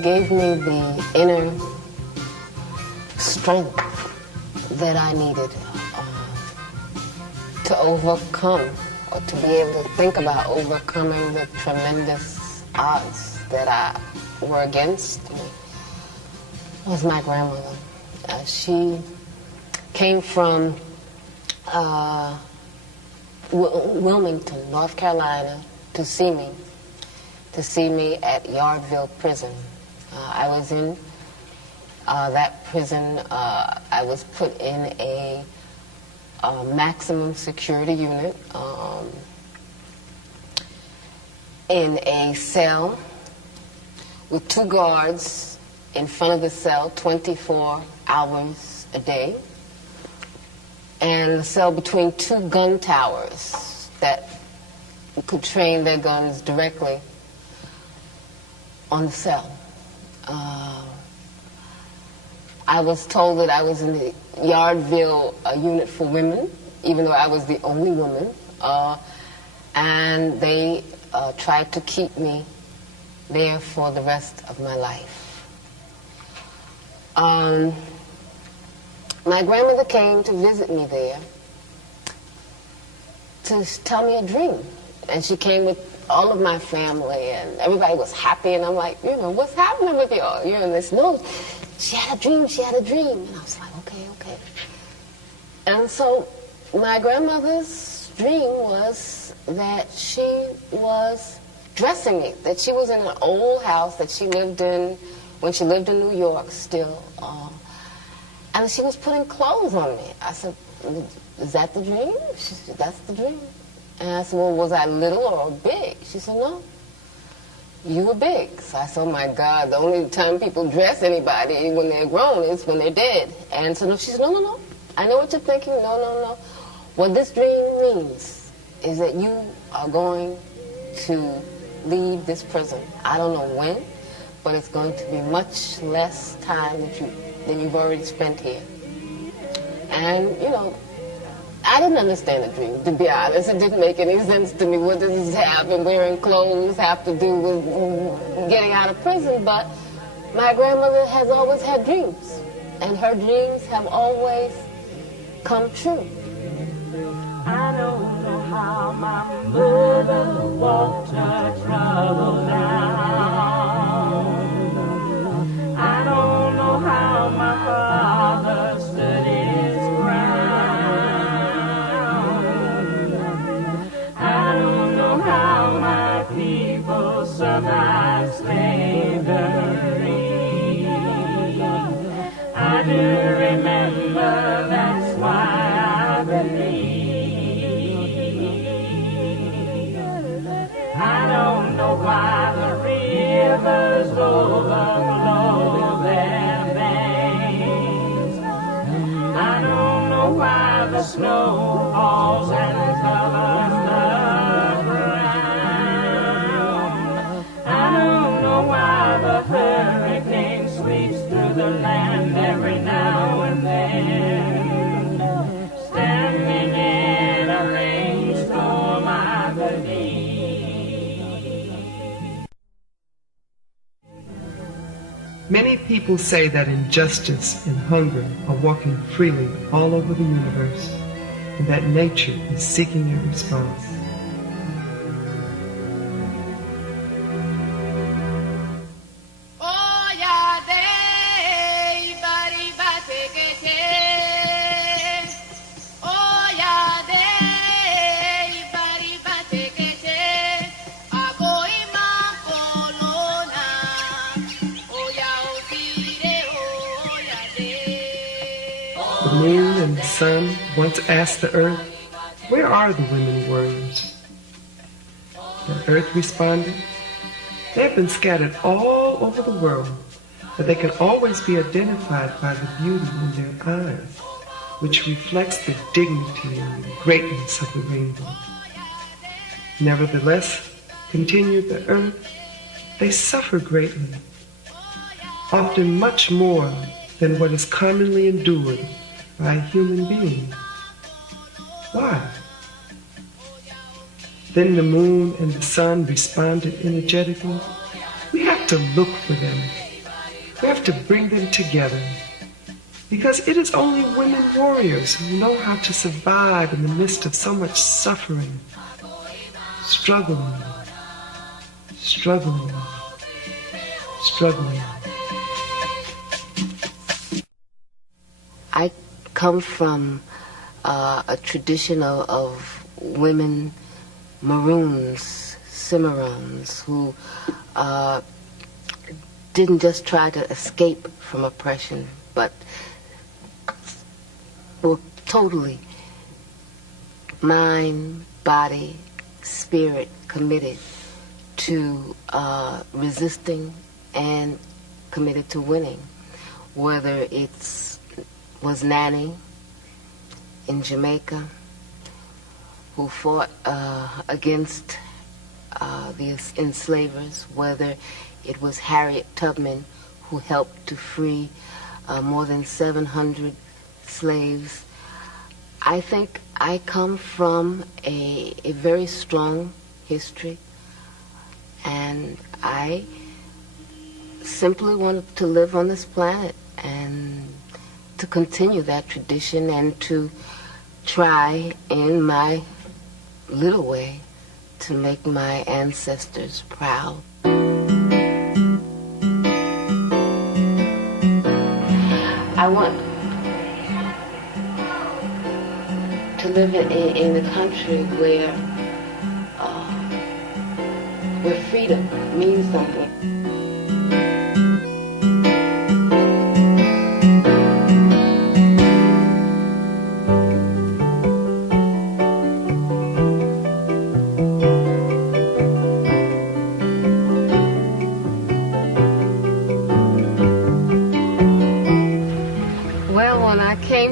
it gave me the inner strength that I needed to overcome, or to be able to think about overcoming the tremendous odds that were against me, was my grandmother. She came from Wilmington, North Carolina, to see me at Yardville Prison. I was in that prison. I was put in a maximum security unit, in a cell with 2 guards in front of the cell 24 hours a day, and a cell between 2 gun towers that could train their guns directly on the cell. I was told that I was in the Yardville unit for women, even though I was the only woman, and they tried to keep me there for the rest of my life. My grandmother came to visit me there to tell me a dream, and she came with all of my family, and everybody was happy, and I'm like, what's happening with y'all? And they said, no, she had a dream, and I was like, okay. And so my grandmother's dream was that she was dressing me, that she was in an old house that she lived in when she lived in New York still, and she was putting clothes on me. I said, is that the dream? She said, that's the dream. And I said, well, was I little or big? She said, no, you were big. So I said, oh my God, the only time people dress anybody when they're grown is when they're dead. And so she said, no, I know what you're thinking, no. What this dream means is that you are going to leave this prison. I don't know when, but it's going to be much less time than you've already spent here. And, I didn't understand the dream, to be honest. It didn't make any sense to me. What does this have and wearing clothes have to do with getting out of prison? But my grandmother has always had dreams, and her dreams have always come true. I don't know how my mother walked her trouble down. I don't know how my father stood his how my people survived slavery. I do remember, that's why I believe. I don't know why the rivers overflow their banks. I don't know why the snow falls and covers the why the hurricane sweeps through the land every now and then. Standing in a rainstorm, I believe. Many people say that injustice and hunger are walking freely all over the universe, and that nature is seeking a response. The moon and the sun once asked the earth, where are the women warriors? The earth responded, they have been scattered all over the world, but they can always be identified by the beauty in their eyes, which reflects the dignity and the greatness of the rainbow. Nevertheless, continued the earth, they suffer greatly, often much more than what is commonly endured by a human being. Why? Then the moon and the sun responded energetically, we have to look for them We have to bring them together because it is only women warriors who know how to survive in the midst of so much suffering, struggling, struggling, struggling. I come from a tradition of women maroons, cimarrons, who didn't just try to escape from oppression, but were totally mind, body, spirit committed to resisting and committed to winning, whether was Nanny in Jamaica, who fought against the enslavers, whether it was Harriet Tubman, who helped to free more than 700 slaves. I think I come from a very strong history, and I simply wanted to live on this planet and to continue that tradition and to try in my little way to make my ancestors proud. I want to live in a country where freedom means something.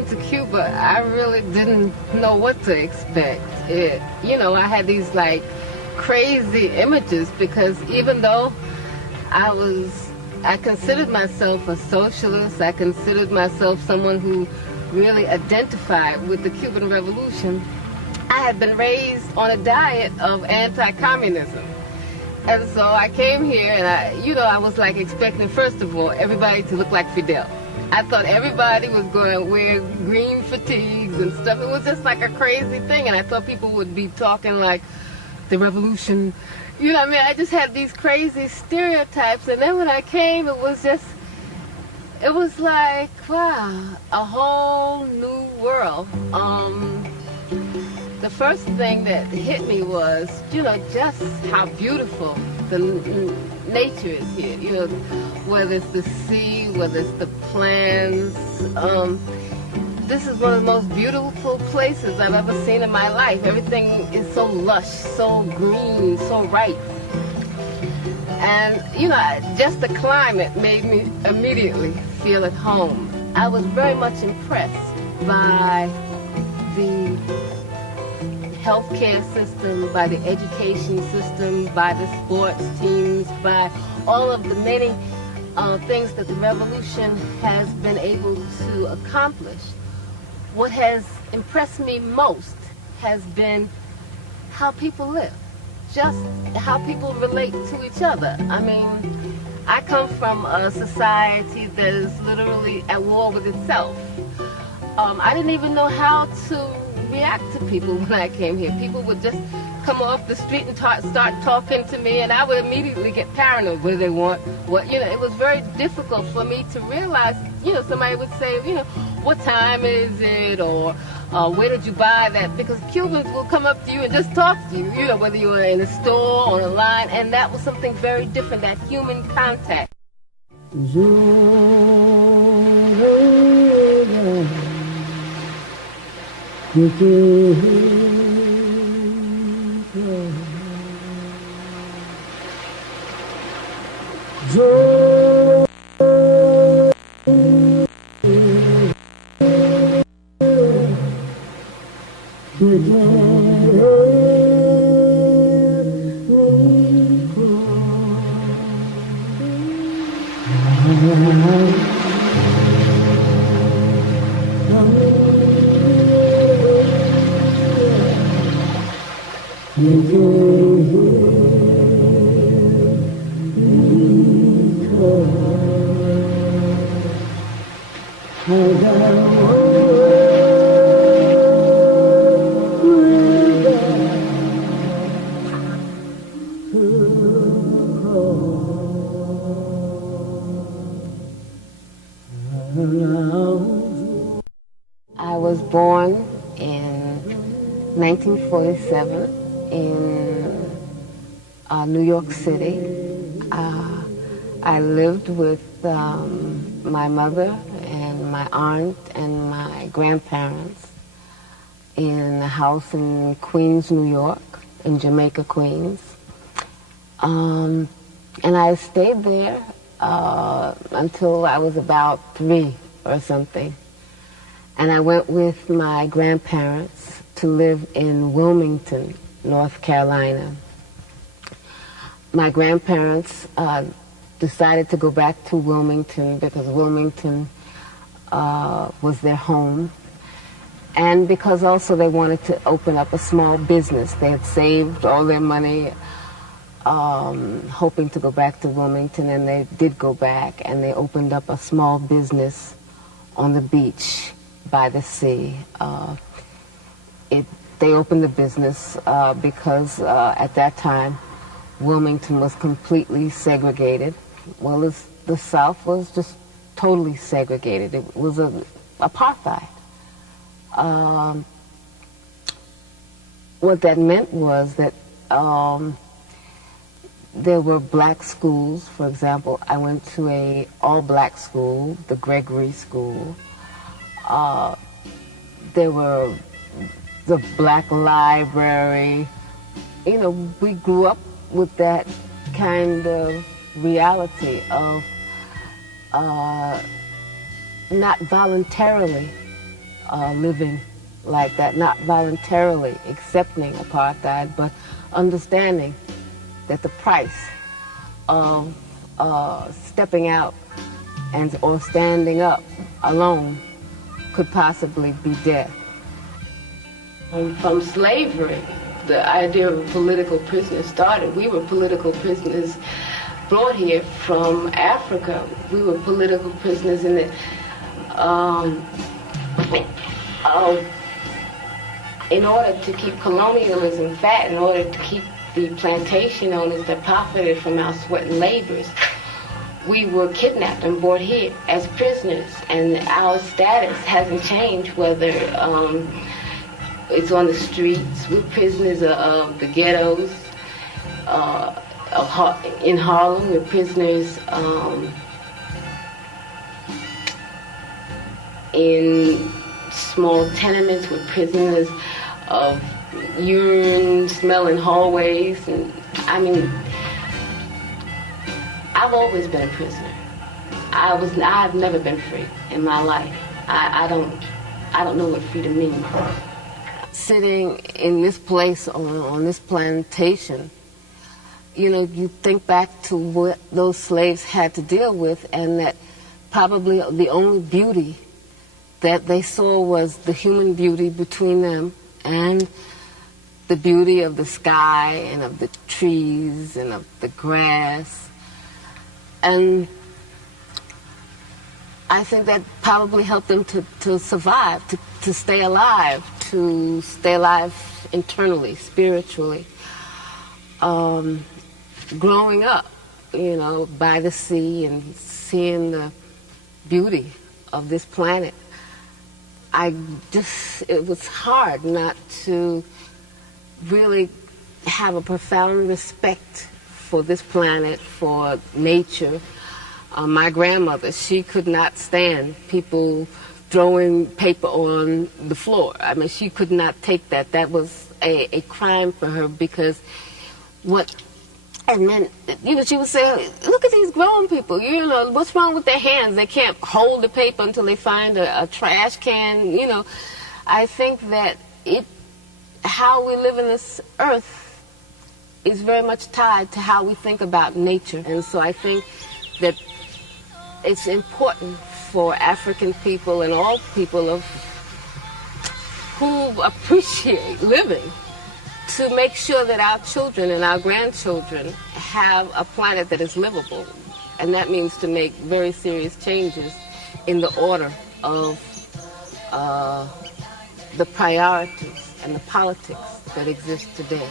To Cuba, I really didn't know what to expect. I had these like crazy images because even though I considered myself a socialist, I considered myself someone who really identified with the Cuban Revolution, I had been raised on a diet of anti-communism. And so I came here and I was like expecting, first of all, everybody to look like Fidel. I thought everybody was going to wear green fatigues and stuff. It was just like a crazy thing. And I thought people would be talking like the revolution. You know what I mean? I just had these crazy stereotypes. And then when I came, it was like, wow, a whole new world. The first thing that hit me was, just how beautiful the nature is here. Whether it's the sea, whether it's the plants. This is one of the most beautiful places I've ever seen in my life. Everything is so lush, so green, so ripe. And, just the climate made me immediately feel at home. I was very much impressed by the healthcare system, by the education system, by the sports teams, by all of the many things that the revolution has been able to accomplish. What has impressed me most has been how people live, just how people relate to each other. I mean, I come from a society that is literally at war with itself. I didn't even know how to react to people when I came here. People would just come off the street and start talking to me, and I would immediately get paranoid. What do they want? It was very difficult for me to realize, somebody would say, what time is it? Or where did you buy that? Because Cubans will come up to you and just talk to you, whether you were in a store, on a line, and that was something very different, that human contact. I was born in 1947 in New York City. I lived with my mother and my aunt and my grandparents in a house in Queens, New York, in Jamaica, Queens. And I stayed there until I was about 3 or something. And I went with my grandparents to live in Wilmington, North Carolina. My grandparents decided to go back to Wilmington because Wilmington was their home. And because also they wanted to open up a small business. They had saved all their money hoping to go back to Wilmington, and they did go back, and they opened up a small business on the beach by the sea. They opened the business because at that time Wilmington was completely segregated. Well, the South was just totally segregated. It was apartheid. What that meant was that there were black schools. For example, I went to a all-black school, the Gregory School. There were the black library. You know, we grew up with that kind of reality of not voluntarily living like that, not voluntarily accepting apartheid, but understanding that the price of stepping out or standing up alone could possibly be death. From slavery, the idea of a political prisoner started. We were political prisoners brought here from Africa. We were political prisoners in the in order to keep colonialism fat, in order to keep the plantation owners that profited from our sweat and labors, we were kidnapped and brought here as prisoners, and our status hasn't changed, whether it's on the streets. We're prisoners of the ghettos. In Harlem, we're prisoners in small tenements. We're prisoners of urine-smelling hallways. And I mean, I've always been a prisoner. I've never been free in my life. I don't know what freedom means. Sitting in this place on this plantation, you know, you think back to what those slaves had to deal with, and that probably the only beauty that they saw was the human beauty between them and the beauty of the sky and of the trees and of the grass. And I think that probably helped them to survive, to stay alive internally, spiritually. Growing up, you know, by the sea and seeing the beauty of this planet, it was hard not to really have a profound respect for this planet, for nature. My grandmother, she could not stand people throwing paper on the floor. I mean, she could not take that. That was a crime for her, because what it meant, you know, she would say, look at these grown people, you know, what's wrong with their hands? They can't hold the paper until they find a trash can, you know. I think that how we live in this earth is very much tied to how we think about nature. And so I think that it's important for African people and all people who appreciate living to make sure that our children and our grandchildren have a planet that is livable. And that means to make very serious changes in the order of the priorities and the politics that exist today.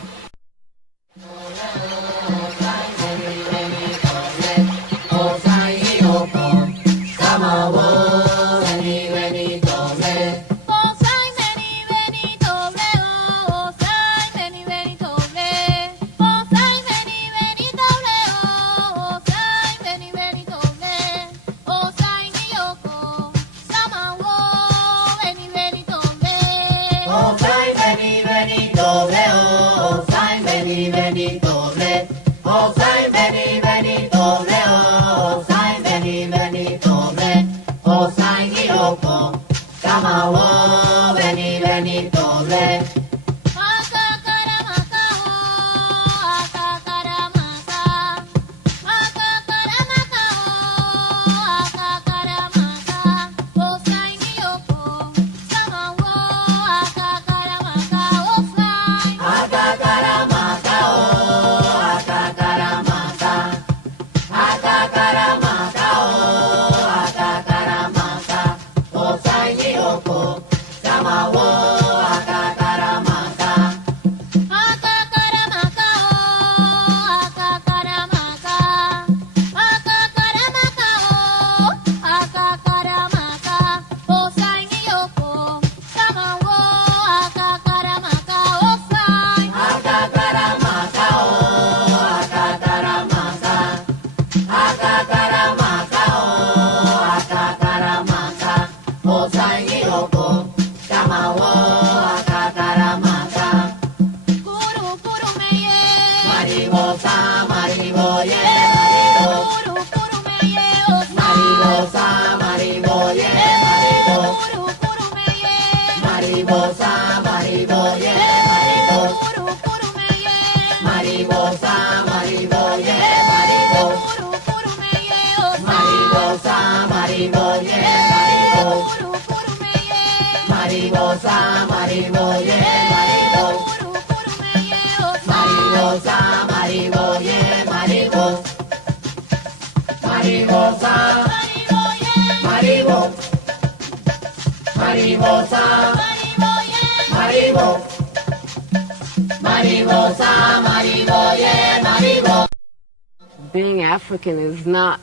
Being African is not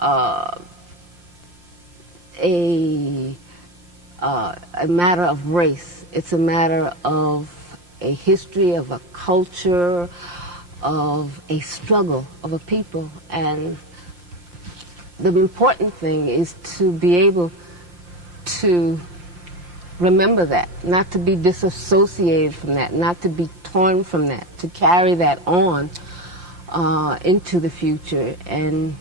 a matter of race. It's a matter of a history, of a culture, of a struggle of a people. And the important thing is to be able to remember that, not to be disassociated from that, not to be torn from that, to carry that on into the future and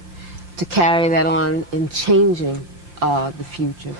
to carry that on in changing the future.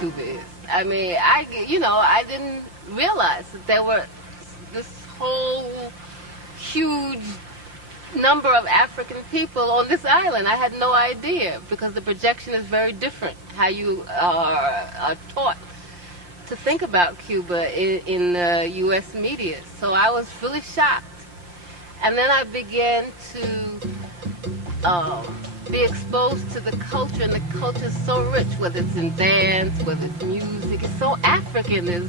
Cuba is. I mean, I didn't realize that there were this whole huge number of African people on this island. I had no idea, because the projection is very different, how you are taught to think about Cuba in the U.S. media. So I was really shocked. And then I began to be exposed to the culture, and the culture is so rich, whether it's in dance, whether it's music. It's so African. There's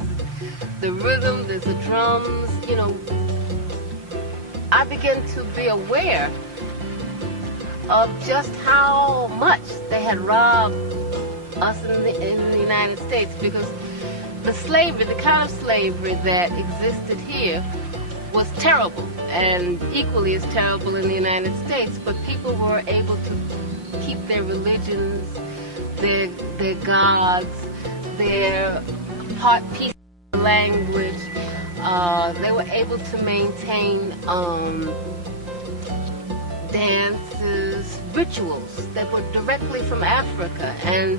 the rhythm, there's the drums, I began to be aware of just how much they had robbed us in the United States, because the slavery, the kind of slavery that existed here was terrible, and equally as terrible in the United States, but people were able to keep their religions, their gods, their piece of language. They were able to maintain dances, rituals that were directly from Africa. And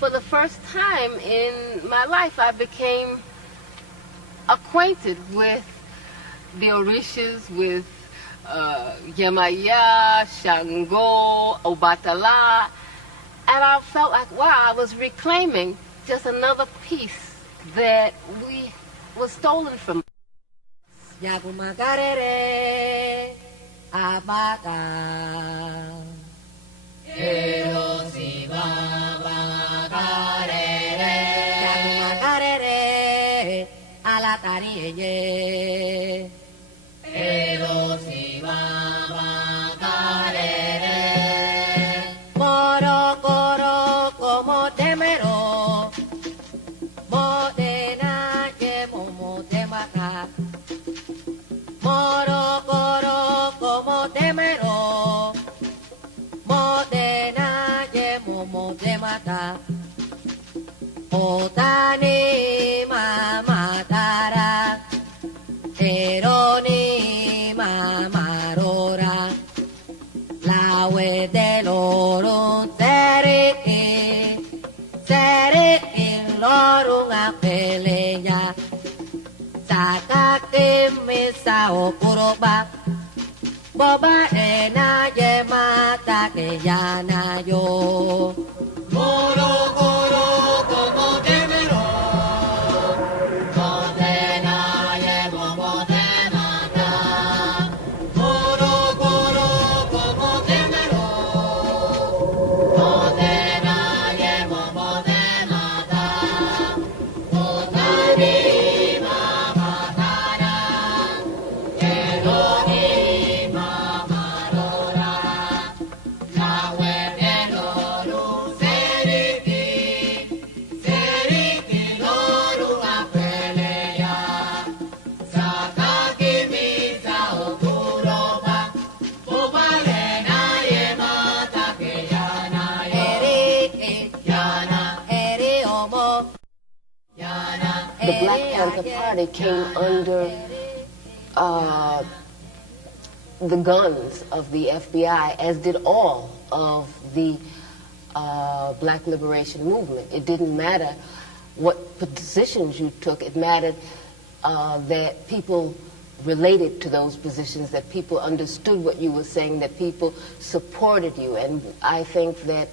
for the first time in my life, I became acquainted with the Orishas, with Yamaya, Shango, Obatala, and I felt like, wow, I was reclaiming just another piece that was stolen from us. Yagumagarere, Abaka, Erosi Baba Garere, Yagumagarere, Alatariye, Erosi Baba Garere, Moro Coro como temero, Modena ye momo temaka. Moro coro como temero, Modena ye momo te mata. Otani mamatara, Eroni mamarora, Lawe del oro seriki, seriki lorun a peleya. Sakake misa okuroba, boba ena yemata que yana yo. Moro coro como temero, modena yemomo te mata. Moro coro como temero, modena yemomo te mata. Otani The Black Panther Party came under the guns of the FBI, as did all of the Black Liberation Movement. It didn't matter what positions you took. It mattered that people related to those positions, that people understood what you were saying, that people supported you. And I think that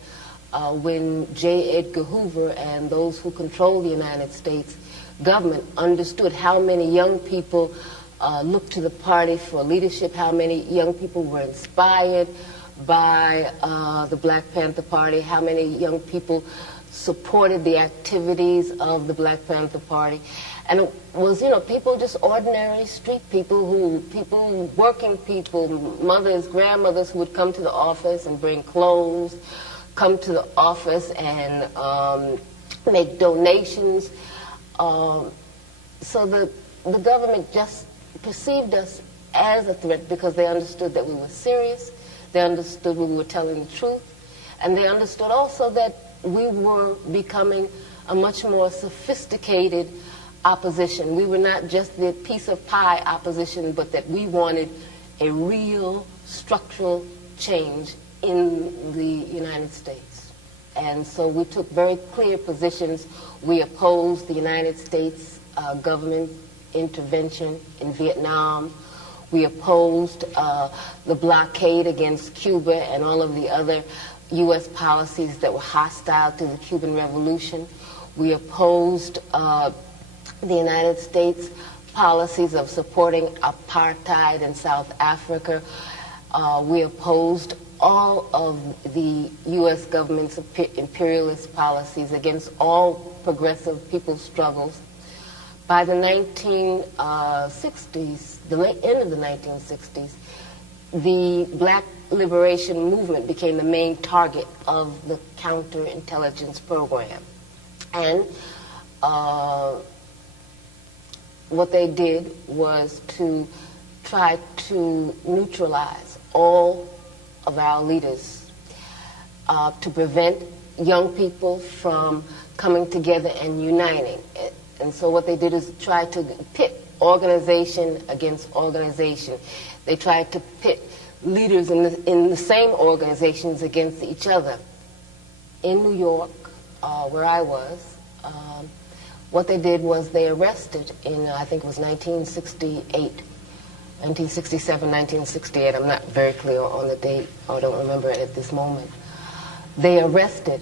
when J. Edgar Hoover and those who control the United States government understood how many young people looked to the party for leadership, how many young people were inspired by the Black Panther Party, how many young people supported the activities of the Black Panther Party. And it was, people, just ordinary street people, working people, mothers, grandmothers who would come to the office and bring clothes, come to the office and make donations. So the government just perceived us as a threat because they understood that we were serious, they understood we were telling the truth, and they understood also that we were becoming a much more sophisticated opposition. We were not just the piece of pie opposition, but that we wanted a real structural change in the United States. And so we took very clear positions. We opposed the United States government intervention in Vietnam. We opposed the blockade against Cuba and all of the other U.S. policies that were hostile to the Cuban Revolution. We opposed the United States policies of supporting apartheid in South Africa. We opposed all of the U.S. government's imperialist policies against all progressive people's struggles. By the 1960s, the end of the 1960s, the Black liberation movement became the main target of the counterintelligence program. And what they did was to try to neutralize all of our leaders, to prevent young people from coming together and uniting. And so what they did is try to pit organization against organization. They tried to pit leaders in the same organizations against each other. In New York, where I was, what they did was they arrested in, I think it was 1967, 1968, I'm not very clear on the date, I don't remember it at this moment. They arrested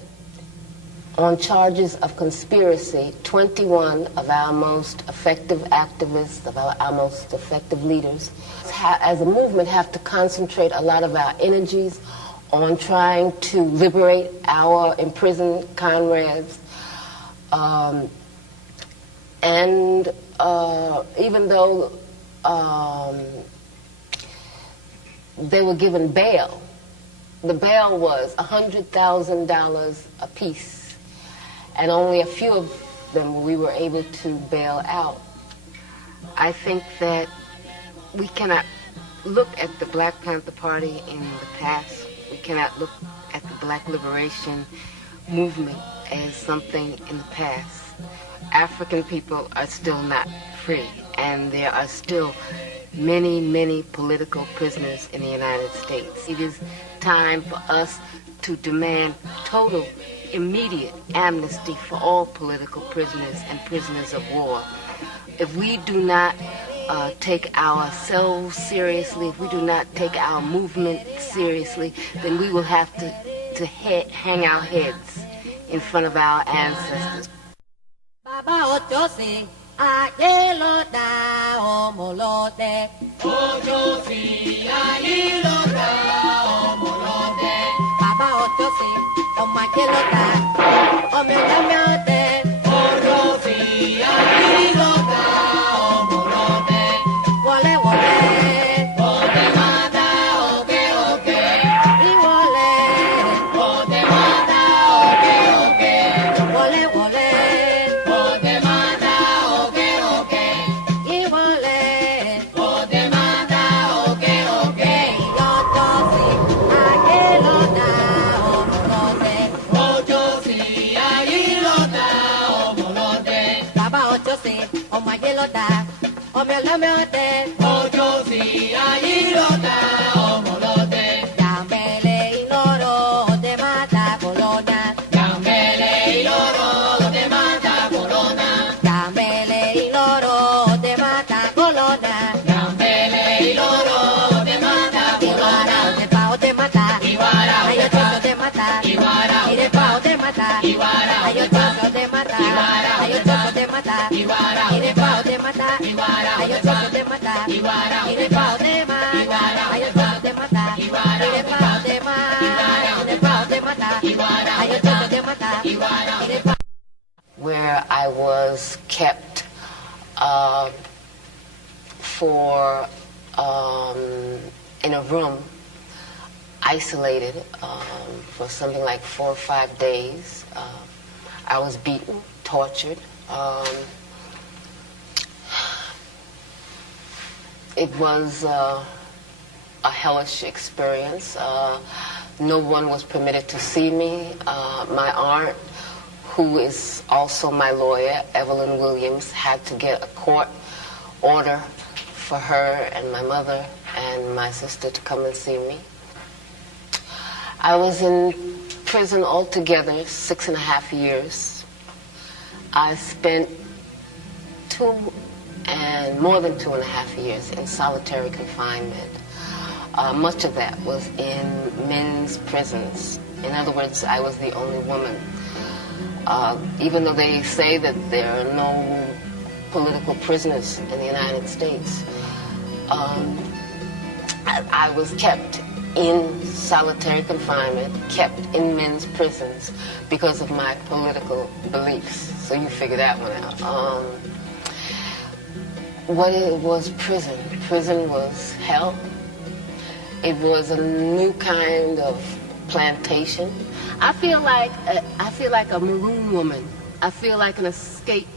on charges of conspiracy 21 of our most effective activists, of our most effective leaders. As a movement, have to concentrate a lot of our energies on trying to liberate our imprisoned comrades. Even though they were given bail, the bail was $100,000 apiece, and only a few of them we were able to bail out. I think that we cannot look at the Black Panther Party in the past. We cannot look at the Black Liberation Movement as something in the past. African people are still not free, and there are still many, many political prisoners in the United States. It is time for us to demand total, immediate amnesty for all political prisoners and prisoners of war. If we do not take ourselves seriously, if we do not take our movement seriously, then we will have to hang our heads in front of our ancestors. Baba Ochosi, Ayelota, Omolote. Ochosi, Ayelota, Omolote. Baba Ochosi, Omakelota, Omelote. Ochosi, Ayelota, Omolote. Wole, wole. Ote mata, oke, oke. Iwole. Ote mata, oke, oke. Wole, wole. Omelote, Ochosi, Ayilota, Omolote. Yambele iloro de mata colona. Yambele iloro de mata colona. Yambele iloro de mata colona. Yambele iloro de mata colona. De pao de mata. Iwara. Ayochoso de mata. Iwara. Y de pao de mata. Iwara. Ayochoso de mata. Iwara. Ayochoso de mata. Iwara. Y de pao de mata. Iwara. Ayochoso de mata. Iwara. Y de pao de mata. Iwara. Ayochoso de mata. Iwara. Y de pao de mata. Iwara. Y de pao de mata. Iwara. Ayochoso de mata. Iwara. Y de pao. Where I was kept in a room, isolated for something like 4 or 5 days. I was beaten, tortured. It was a hellish experience. No one was permitted to see me. My aunt, who is also my lawyer, Evelyn Williams, had to get a court order for her and my mother and my sister to come and see me. I was in prison altogether 6.5 years. I spent more than 2.5 years in solitary confinement. Much of that was in men's prisons. In other words, I was the only woman. Even though they say that there are no political prisoners in the United States, I was kept in solitary confinement, kept in men's prisons because of my political beliefs. So you figure that one out. What it was prison? Prison was hell. It was a new kind of plantation. I feel like a maroon woman. I feel like an escaped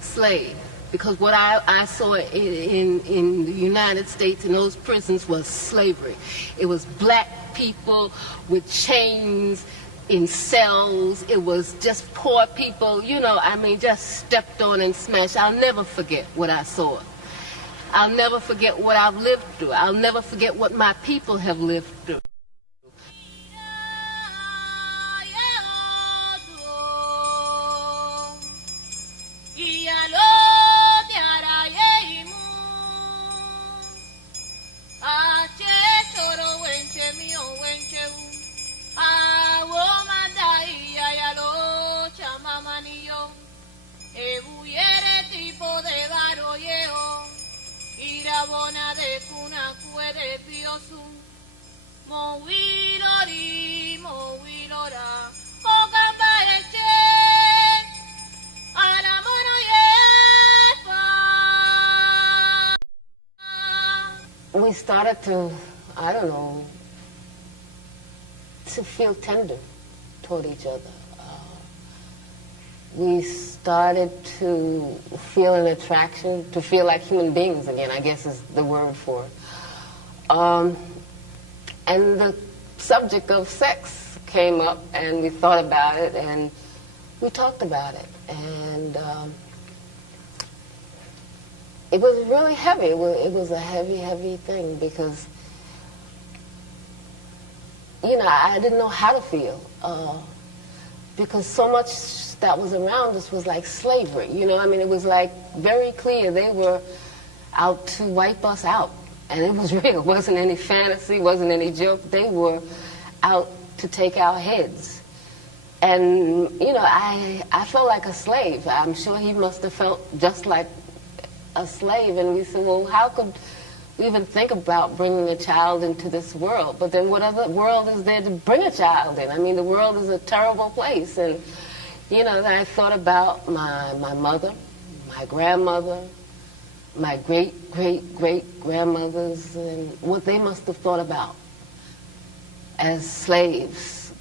slave, because what I saw in the United States in those prisons was slavery. It was black people with chains in cells. It was just poor people, just stepped on and smashed. I'll never forget what I saw. I'll never forget what I've lived through. I'll never forget what my people have lived through. Irabona de cuna cuere piosu, mo wilori, mo wilora, o gamba eche, ala mono yepa. We started to, I don't know, to feel tender toward each other. We started to feel an attraction, to feel like human beings again, I guess is the word for it. And the subject of sex came up, and we thought about it, and we talked about it. And it was really heavy. It was a heavy, heavy thing, because, I didn't know how to feel. Because so much that was around us was like slavery, it was like very clear they were out to wipe us out. And it was real. It wasn't any fantasy, wasn't any joke. They were out to take our heads. And, I felt like a slave. I'm sure he must have felt just like a slave. And we said, well, how could we even think about bringing a child into this world? But then what other world is there to bring a child in? The world is a terrible place. And, I thought about my mother, my grandmother, my great-great-great-grandmothers, and what they must have thought about as slaves,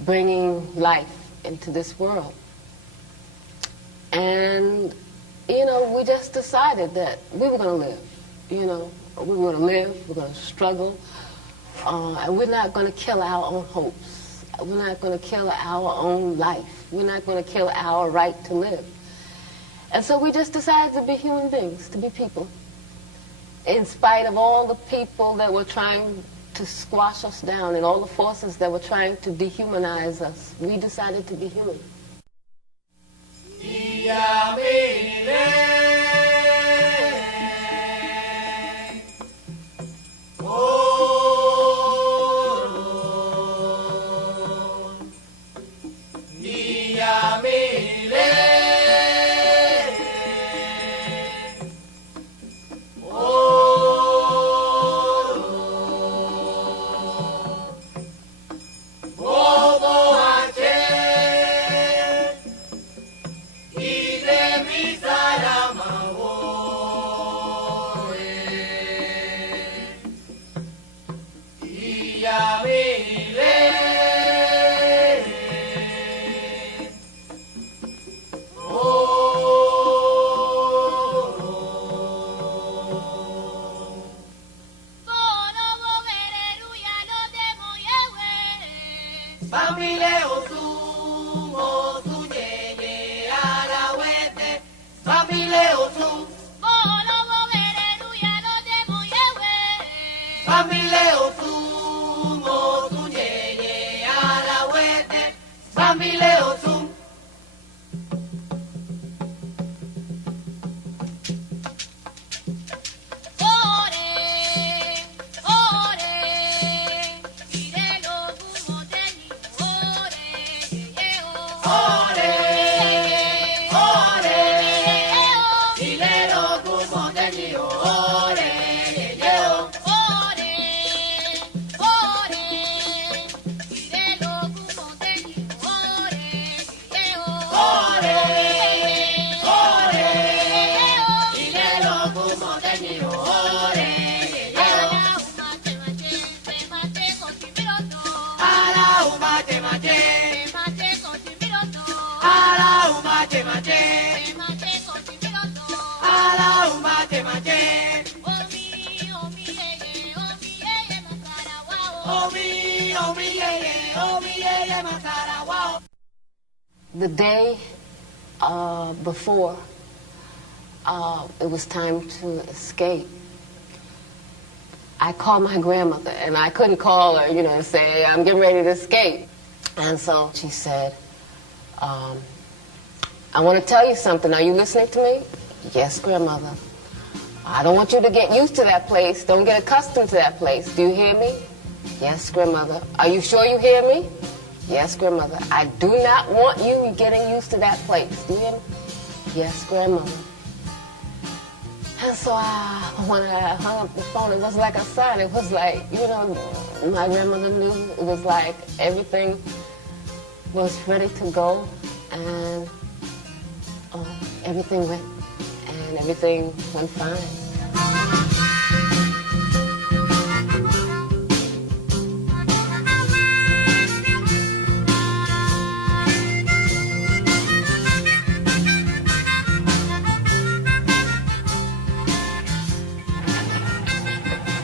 bringing life into this world. And, we just decided that we were going to live, we were going to live, we're going to struggle, and we're not going to kill our own hopes. We're not going to kill our own life. We're not going to kill our right to live. And so we just decided to be human beings, to be people. In spite of all the people that were trying to squash us down and all the forces that were trying to dehumanize us, we decided to be human. The day before it was time to escape, I called my grandmother, and I couldn't call her, and say, I'm getting ready to escape. And so she said, I want to tell you something. Are you listening to me? Yes, grandmother. I don't want you to get used to that place. Don't get accustomed to that place. Do you hear me? Yes, grandmother. Are you sure you hear me? Yes, grandmother. I do not want you getting used to that place. Do you hear me? Yes, grandmother. And so when I hung up the phone, it was like a sign. It was like, my grandmother knew. It was like everything was ready to go, and everything went fine.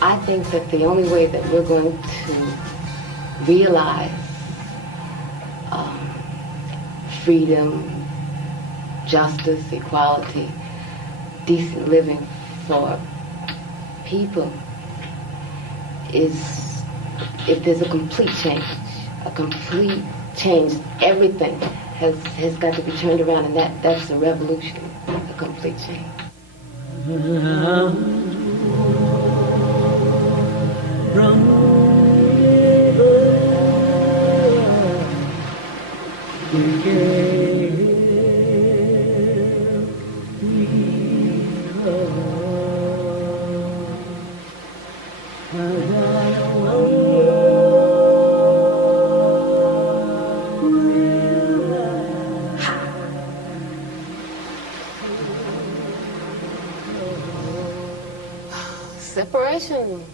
I think that the only way that we're going to realize freedom, justice, equality, decent living for people is if there's a complete change. A complete change. Everything has got to be turned around, and that's a revolution, a complete change. Separation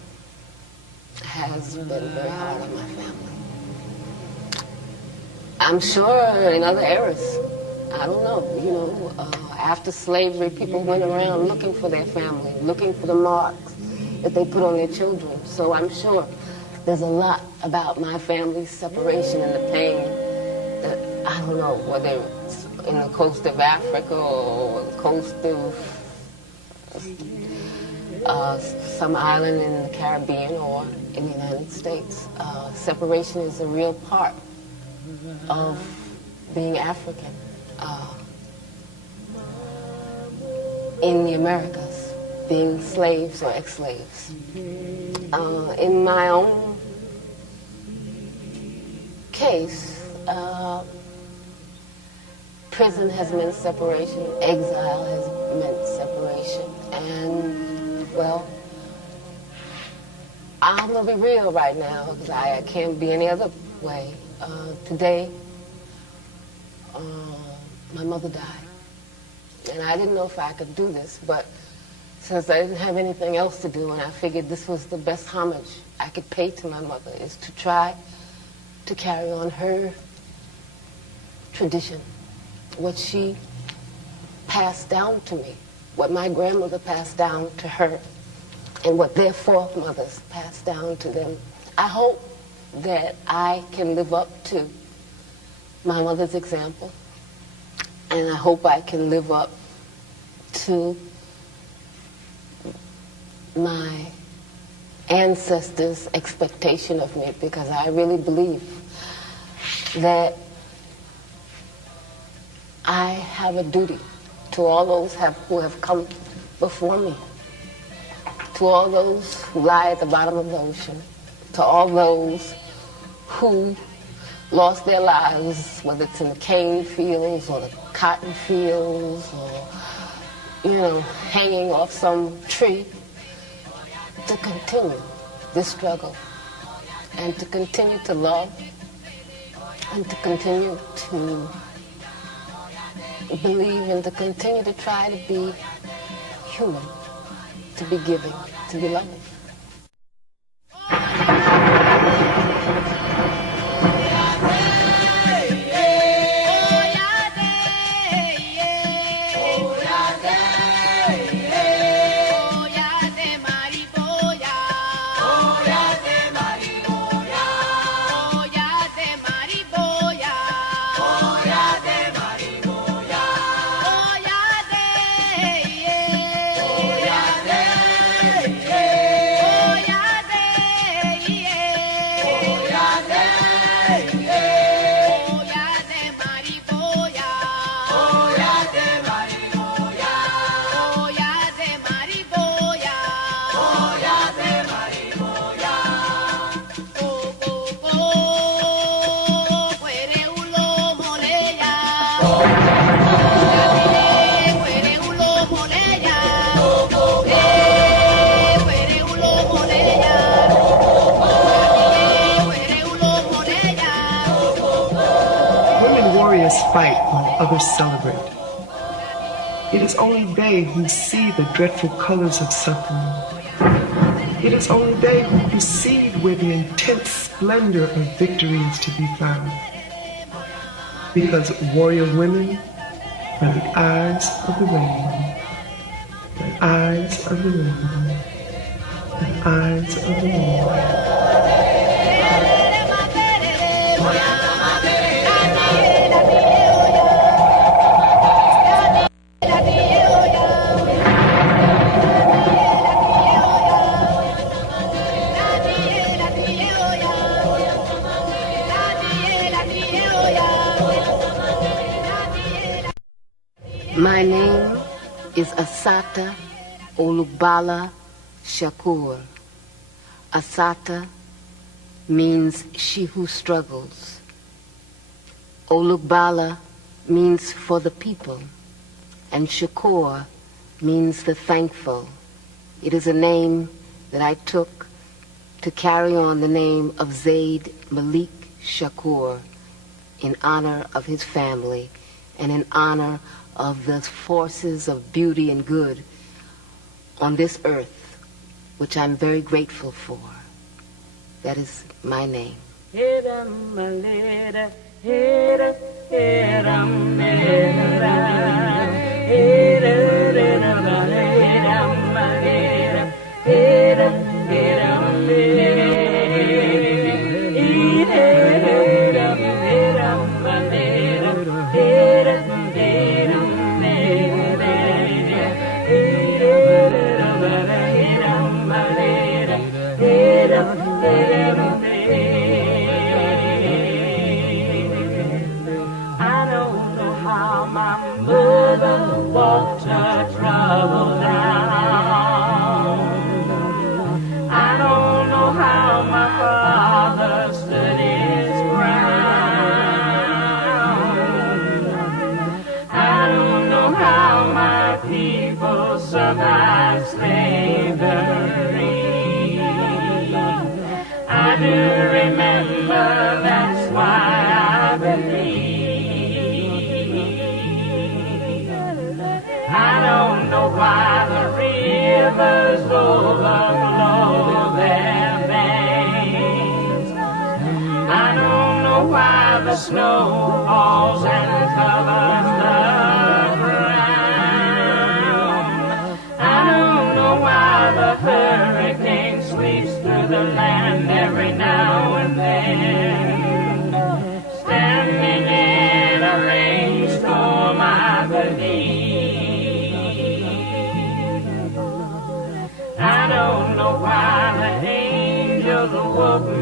has been very hard on my family. I'm sure in other eras, I don't know, after slavery, people went around looking for their family, looking for the marks that they put on their children. So I'm sure there's a lot about my family's separation and the pain that, I don't know, whether it's in the coast of Africa or the coast of some island in the Caribbean or in the United States. Separation is a real part of being African in the Americas, being slaves or ex-slaves. In my own case, prison has meant separation, exile has meant separation, and well, I'm going to be real right now because I can't be any other way. Today, my mother died. And I didn't know if I could do this, but since I didn't have anything else to do, and I figured this was the best homage I could pay to my mother, is to try to carry on her tradition, what she passed down to me, what my grandmother passed down to her, and what their foremothers passed down to them. I hope that I can live up to my mother's example, and I hope I can live up to my ancestors' expectation of me, because I really believe that I have a duty to all those who have come before me, to all those who lie at the bottom of the ocean, to all those who lost their lives, whether it's in the cane fields or the cotton fields or, hanging off some tree, to continue this struggle and to continue to love and to continue to believe and to continue to try to be human, to be giving, to be loving. Women warriors fight while others celebrate. It is only they who see the dreadful colors of suffering. It is only they who perceive where the intense splendor of victory is to be found. Because warrior women are the eyes of the rainbow, the eyes of the rainbow, the eyes of the rainbow. My name is Assata Shakur. Assata means she who struggles. Olugbala means for the people, and Shakur means the thankful. It is a name that I took to carry on the name of Zaid Malik Shakur in honor of his family and in honor of the forces of beauty and good on this earth, which I'm very grateful for. That is my name. Snow falls and covers the ground. I don't know why the hurricane sweeps through the land every now and then. Standing in a rainstorm, I believe. I don't know why the angels woke me